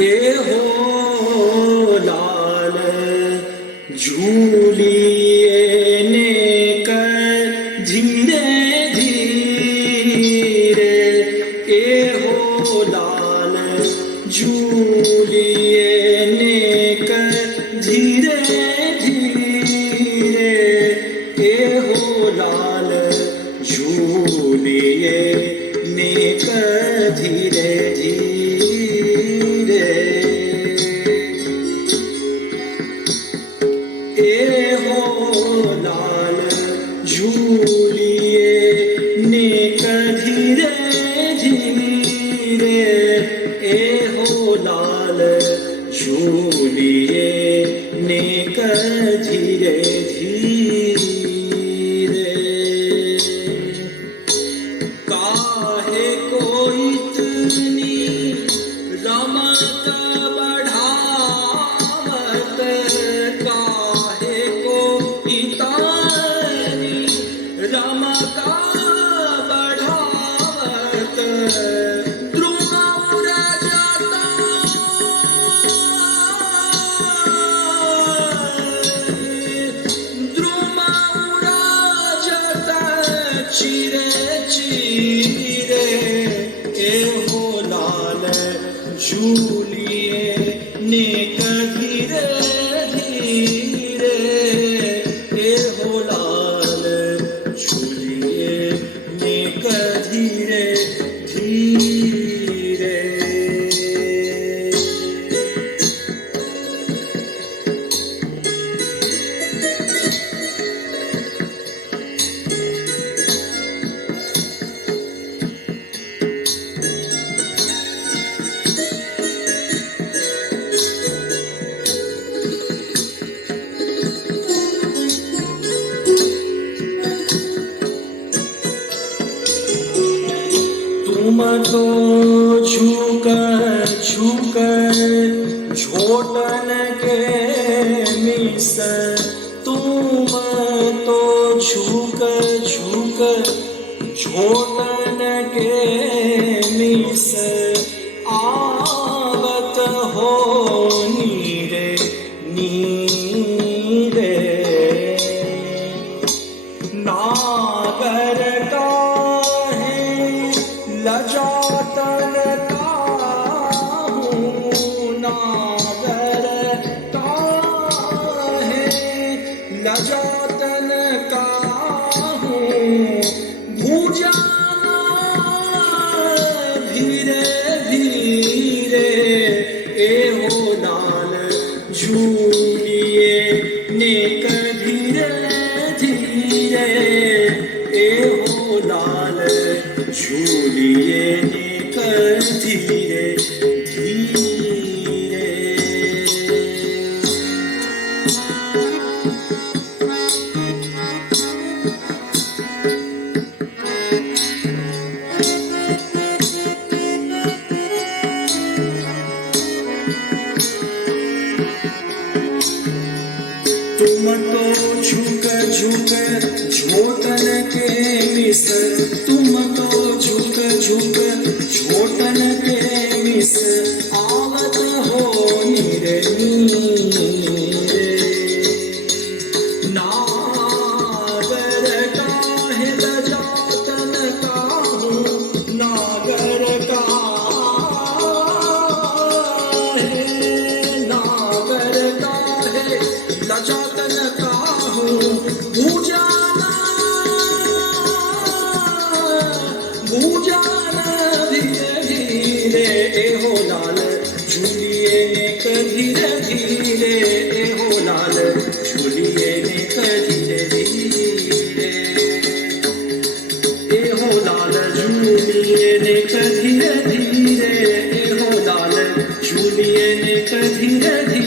ए हो लाल झूलिए ने कर धीरे धीरे ए हो लाल झूलिए ने कर धीरे धीरे ए हो लाल झूलिए ने कर धीरे धीरे ए हो लाल झूलिए ने कर धीरे धीरे ए हो लाल झूलिए ने कर धीरे धीरे काहे को इतनी रमत बढ़ावत काहे को इतनी रमत बढ़ावत द्रुम उड़ जाता द्रुम उड़ जाता चिरे चिरे ए हो लाल झूलिए ने धीरे धीरे ए हो लाल झूलिए ने धीरे धीरे तुम तो झुक झुक झोटन के मिस तुम तो झुक झुक झोटन के मिस आवत हो नीरे नीरे नागर का लजातन काहूँ नागर काहे लजातन काहूँ भूजाना धीरे धीरे ए हो लाल झूलिए ने धीरे धीरे ए हो लाल झूलिए ने धीरे धीरे तुम तो झुक झुक झोटन के मिस तुम तो झुक झुक झोटन के मिस आवत हो नीरे नीरे नागर काहे लजातन काहूँ नागर काहे नागर काहे लजातन काहूँ भूजाना भूजाना धीरे धीरे ए हो लाल झूलिए ने धीरे धीरे ए हो लाल झूलिए ने धीरे धीरे ए हो लाल झूलिए ने धीरे धीरे ए हो लाल झूलिए ने धीरे धीरे